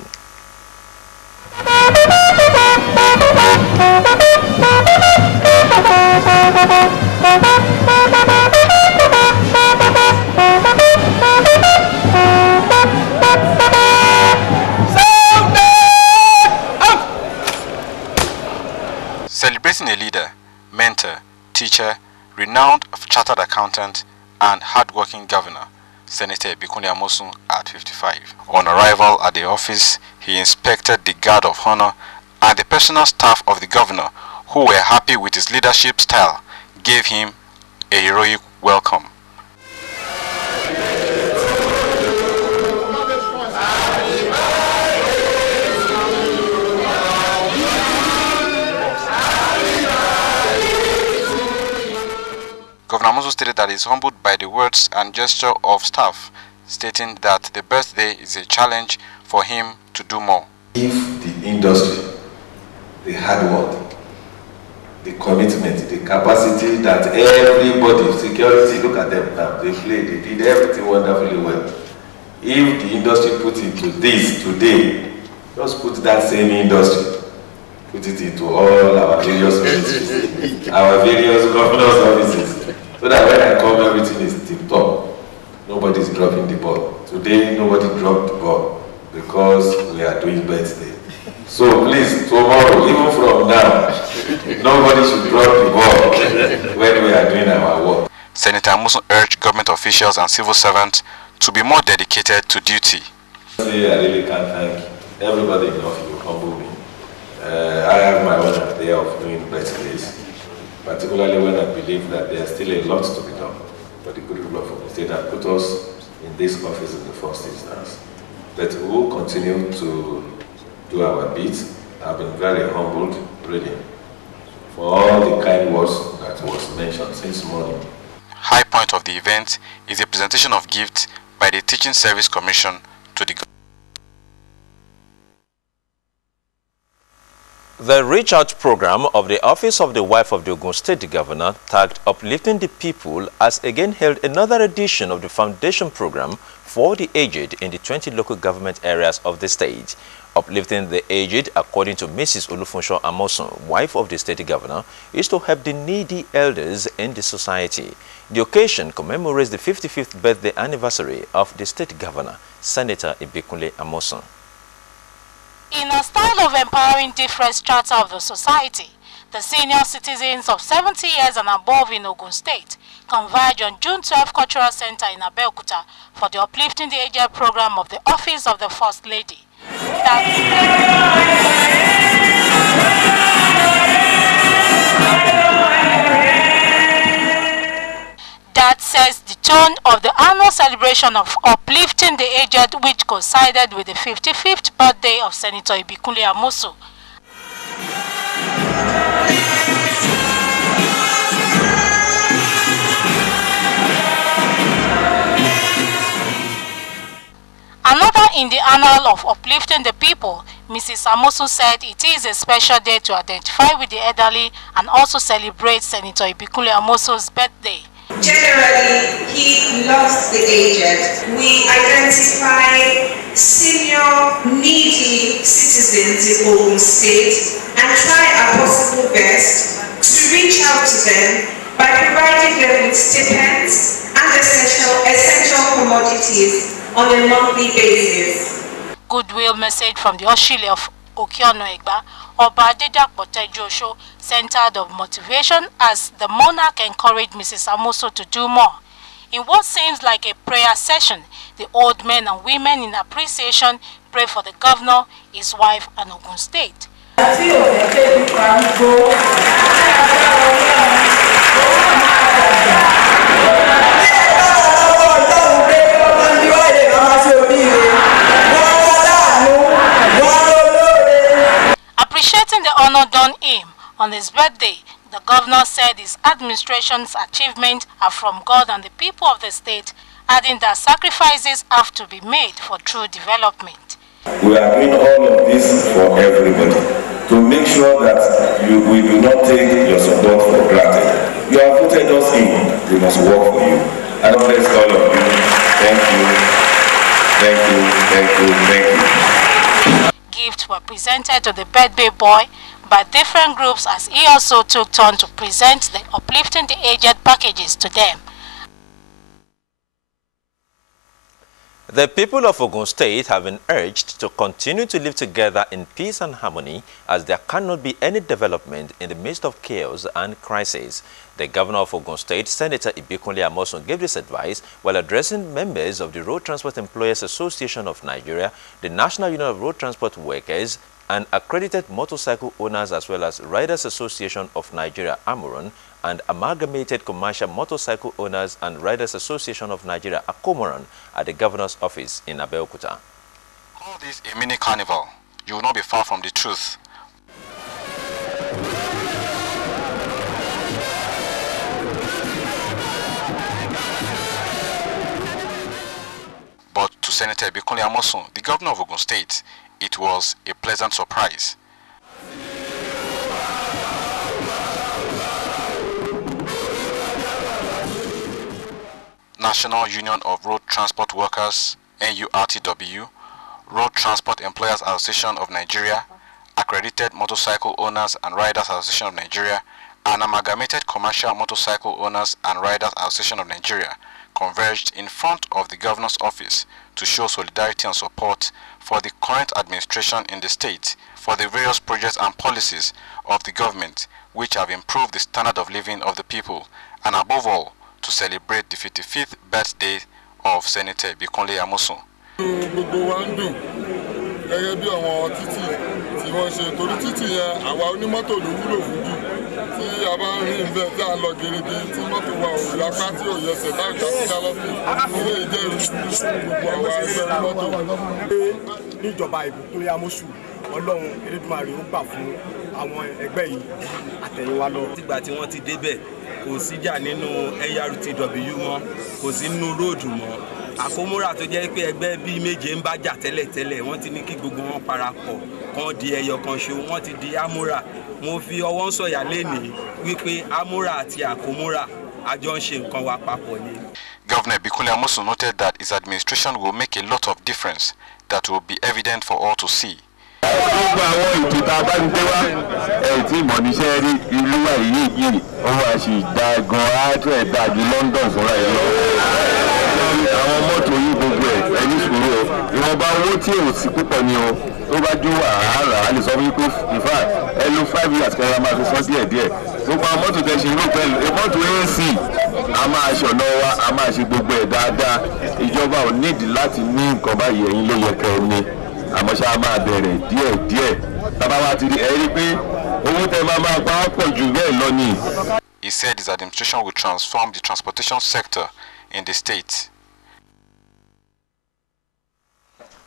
Celebrating a leader, mentor, teacher, renowned chartered accountant, and hardworking governor, Senator Ibikunle Amosun at 55. On arrival at the office, he inspected the guard of honor and the personal staff of the governor, who were happy with his leadership style, gave him a heroic welcome. Governor Amosun stated that he is humbled by the words and gesture of staff, stating that the birthday is a challenge for him to do more. If the industry, the hard work, the commitment, the capacity that everybody, security, look at them now, they did everything wonderfully well. If the industry put into this today, just put that same industry, put it into all our various ministries, our various governor's offices, so that when I come, everything is tip-top. Nobody is dropping the ball. Today, nobody dropped the ball because we are doing birthday. So please, tomorrow, even from now, nobody should drop the ball when we are doing our work. Senator Amosun urged government officials and civil servants to be more dedicated to duty. I really can't thank everybody enough who humble me. I have my own idea of doing birthdays, particularly when I believe that there's still a lot to be done for the good people of the state and put us in this office in the first instance. But we will continue to do our bit. I've been very humbled, really, for all the kind words that was mentioned since morning. High point of the event is a presentation of gifts by the Teaching Service Commission to the government. The Reach Out program of the Office of the Wife of the Ogun State Governor, tagged Uplifting the People, has again held another edition of the foundation program for the aged in the 20 local government areas of the state. Uplifting the aged, according to Mrs. Olufunsho Amosun, wife of the state governor, is to help the needy elders in the society. The occasion commemorates the 55th birthday anniversary of the state governor, Senator Ibikunle Amosun. In a style of empowering different strata of the society, the senior citizens of 70 years and above in Ogun State converge on June 12 Cultural Center in Abeokuta for the Uplifting the Aged program of the Office of the First Lady. That sets the tone of the annual celebration of Uplifting the Aged, which coincided with the 55th birthday of Senator Ibikunle Amosun. Another in the annal of Uplifting the People, Mrs. Amosun said it is a special day to identify with the elderly and also celebrate Senator Ibikunle Amosun's birthday. Generally, he loves the aged. We identify senior, needy citizens in Ogun State and try our possible best to reach out to them by providing them with stipends and essential commodities on a monthly basis. Goodwill message from the Oshile of Okiono Egba, Oba Adedapo Tejosho, centered of motivation as the monarch encouraged Mrs. Amosun to do more. In what seems like a prayer session, the old men and women in appreciation pray for the governor, his wife, and Ogun State. Appreciating the honor done him on his birthday, the governor said his administration's achievements are from God and the people of the state, adding that sacrifices have to be made for true development. We are doing all of this for everybody, to make sure that we do not take your support for granted. You have voted us in, we must work for you. And God bless all of you. Thank you. Thank you. Thank you. Thank you. Gifts were presented to the birthday boy by different groups as he also took turn to present the Uplifting the Aged packages to them. The people of Ogun State have been urged to continue to live together in peace and harmony, as there cannot be any development in the midst of chaos and crisis. The governor of Ogun State, Senator Ibikunle Amosun, gave this advice while addressing members of the Road Transport Employers Association of Nigeria, the National Union of Road Transport Workers, and accredited motorcycle owners, as well as Riders Association of Nigeria, Amuron, and Amalgamated Commercial Motorcycle Owners and Riders Association of Nigeria, Akomoran, at the governor's office in Abeokuta. Call this a mini carnival. You will not be far from the truth. But to Senator Ibikunle Amosun, the governor of Ogun State, it was a pleasant surprise. National Union of Road Transport Workers, NURTW, Road Transport Employers Association of Nigeria, Accredited Motorcycle Owners and Riders Association of Nigeria, and Amalgamated Commercial Motorcycle Owners and Riders Association of Nigeria converged in front of the governor's office to show solidarity and support for the current administration in the state for the various projects and policies of the government which have improved the standard of living of the people, and above all, to celebrate the 55th birthday of Senator Ibikunle Amosun. Gẹ́gẹ́ bí àwọn títì tí wọ́n ṣe torí títì yẹn àwa onímọ́tò ló wúlò fún jù níjọba ìbùkún Yamosu Ọlọ́run Elédùmarè ó gbà fún àwọn ẹgbẹ́ yìí àtẹ̀yìnwá lọ. Tígbà tí wọ́n ti débẹ̀ kò síjà nínú NRTW mọ́, kò sí nínú róòdù mọ́. Àkómúrà tó jẹ́ pé ẹgbẹ́ bíi méje ń bá jà tẹ́lẹ̀tẹ́lẹ̀ wọ́n ti ní kí gbogbo wọn parapọ̀ kan di ẹyọ kan ṣo, wọ́n ti di Amúrà. Mo fi ọwọ́ sọ̀yà lénìí wípé Amúrà àti Àkómúrà àjọ ń ṣe nǹkan wa papọ̀ ni. Governor Bikunle Amosun noted that his administration will make a lot of difference that will be evident for all to see. Gbogbo àwọn ètò tá a bá ń gbé wá tí ìmọ̀níṣẹ́ rí ìlú wa yìí ó wá sí ìdá gan àátọ́ ẹ̀dá ju London fúnra ẹ̀ lọ. Àwọn mọ́tò yìí gbogbo ẹni sùúrù o ìwọ̀nba owó tí ò sí púpọ̀ ni o tó bá jó wàhálà á lè sọ wípé ìfà ẹ lo 5 years kẹrẹ máa fi sọ díẹ̀díẹ̀ gbogbo àwọn mọ́tò tẹ̀ ṣe irú pẹ̀lú mọ́tò AC a máa ṣọ̀nà wa a máa ṣe gbogbo ẹ̀ dáadáa ìjọba ò nídìí láti ní nǹkan báyìí ẹ̀yin ló yẹ kẹ́ ẹ ní àmọ́ ṣá máa bẹ̀rẹ̀ díẹ̀díẹ̀ tábà wá ti rí ẹ rí pé owó tẹ máa pa pọ̀ jù bẹ́ẹ̀ lọ ni. He said his administration will transform the transportation sector in the state.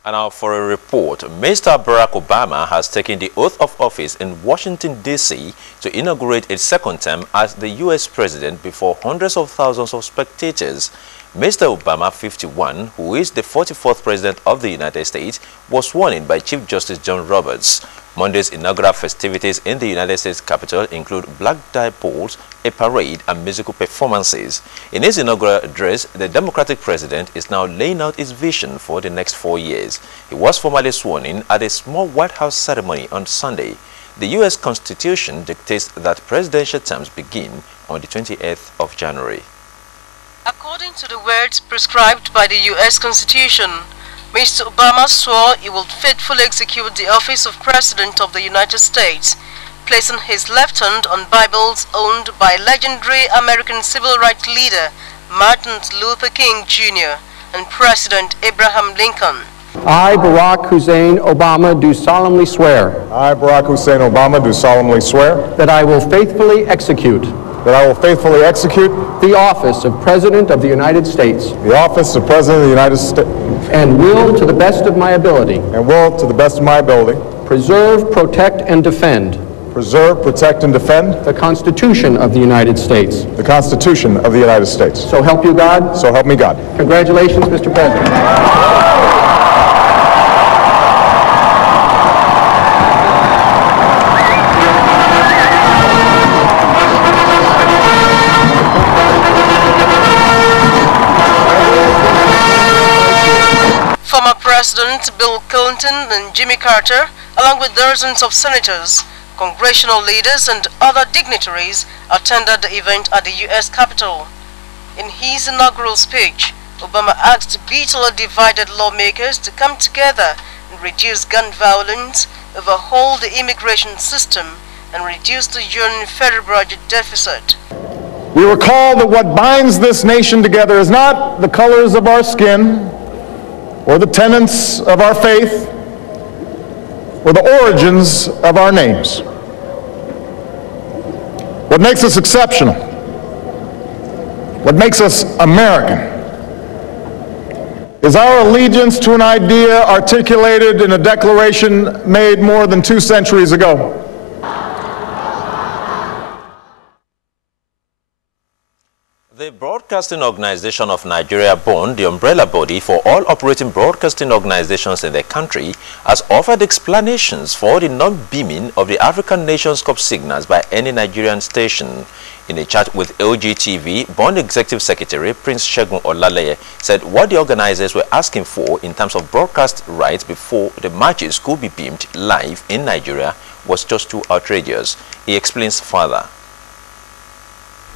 And now for a report, Mr. Barack Obama has taken the oath of office in Washington, D.C. to inaugurate its second term as the U.S. president before hundreds of thousands of spectators. Mr. Obama, 51, who is the 44th president of the United States, was sworn in by Chief Justice John Roberts. Monday's inaugural festivities in the United States Capitol include black tie poles, a parade, and musical performances. In his inaugural address, the Democratic president is now laying out his vision for the next 4 years. He was formally sworn in at a small White House ceremony on Sunday. The U.S. Constitution dictates that presidential terms begin on the 28th of January. According to the words prescribed by the U.S. Constitution, Mr. Obama swore he would faithfully execute the office of President of the United States, placing his left hand on Bibles owned by legendary American civil rights leader Martin Luther King Jr. and President Abraham Lincoln. I, Barack Hussein Obama, do solemnly swear. I, Barack Hussein Obama, do solemnly swear. That I will faithfully execute. That I will faithfully execute. The office of President of the United States. The office of President of the United States. And will, to the best of my ability. And will, to the best of my ability. Preserve, protect, and defend. Preserve, protect, and defend. The Constitution of the United States. The Constitution of the United States. So help you God. So help me God. Congratulations, Mr. President. Former President Bill Clinton and Jimmy Carter, along with dozens of senators, congressional leaders, and other dignitaries, attended the event at the U.S. Capitol. In his inaugural speech, Obama asked bitterly divided lawmakers to come together and reduce gun violence, overhaul the immigration system, and reduce the yearly federal budget deficit. We recall that what binds this nation together is not the colors of our skin, or the tenets of our faith, or the origins of our names. What makes us exceptional, what makes us American, is our allegiance to an idea articulated in a declaration made more than 2 centuries ago. The Broadcasting Organization of Nigeria, BON, the umbrella body for all operating broadcasting organizations in the country, has offered explanations for the non-beaming of the African Nations Cup signals by any Nigerian station. In a chat with Ogtv, BON Executive Secretary Prince Segun Olaleye said what the organizers were asking for in terms of broadcast rights before the matches could be beamed live in Nigeria was just too outrageous. He explains further.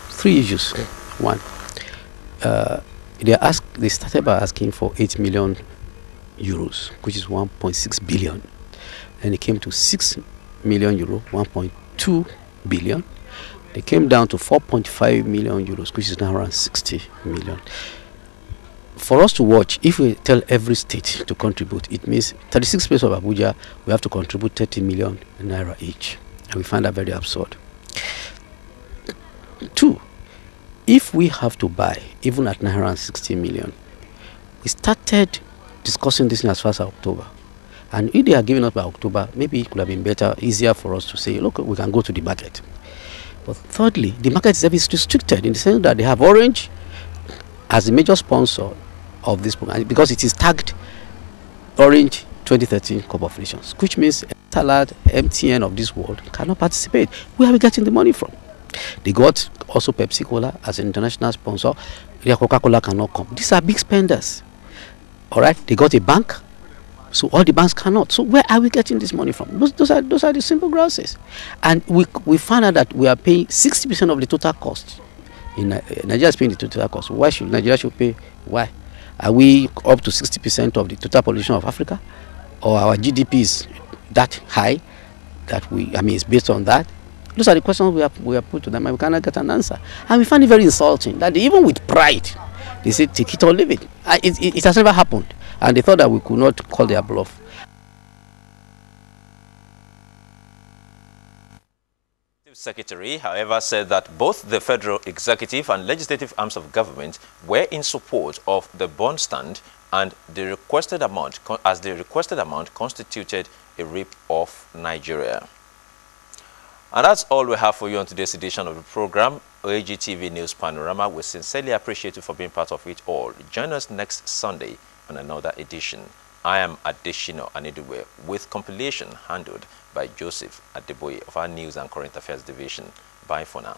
3 issues. One, they started by asking for 8 million euros, which is 1.6 billion. Then it came to 6 million euro, 1.2 billion. They came down to 4.5 million euros, which is now around 60 million. For us to watch, if we tell every state to contribute, it means 36 states of Abuja, we have to contribute 30 million naira each. And we find that very absurd. Two, if we have to buy, even at 960 million, we started discussing this in as far as October. And if they are giving us by October, maybe it could have been better, easier for us to say, look, we can go to the market. But thirdly, the market is restricted in the sense that they have Orange as the major sponsor of this program, because it is tagged Orange 2013 Cup of Nations, which means Salad, MTN of this world cannot participate. Where are we getting the money from? They got also Pepsi Cola as an international sponsor. Their Coca-Cola cannot come. These are big spenders. All right, they got a bank, so all the banks cannot. So where are we getting this money from? Those are the simple grounds. And we found out that we are paying 60% of the total cost. Nigeria is paying the total cost. Why should Nigeria pay? Why? Are we up to 60% of the total population of Africa? Or our GDP is that high that it's based on that? Those are the questions we have put to them, and we cannot get an answer. And we find it very insulting that even with pride, they say take it or leave it. It has never happened. And they thought that we could not call their bluff. Secretary, however, said that both the federal executive and legislative arms of government were in support of the bond stand, and the requested amount, constituted a rip of Nigeria. And that's all we have for you on today's edition of the program, Ogtv News Panorama. We sincerely appreciate you for being part of it all. Join us next Sunday on another edition. I am Adeshino Aniduwe, with compilation handled by Joseph Adeboye of our News and Current Affairs Division. Bye for now.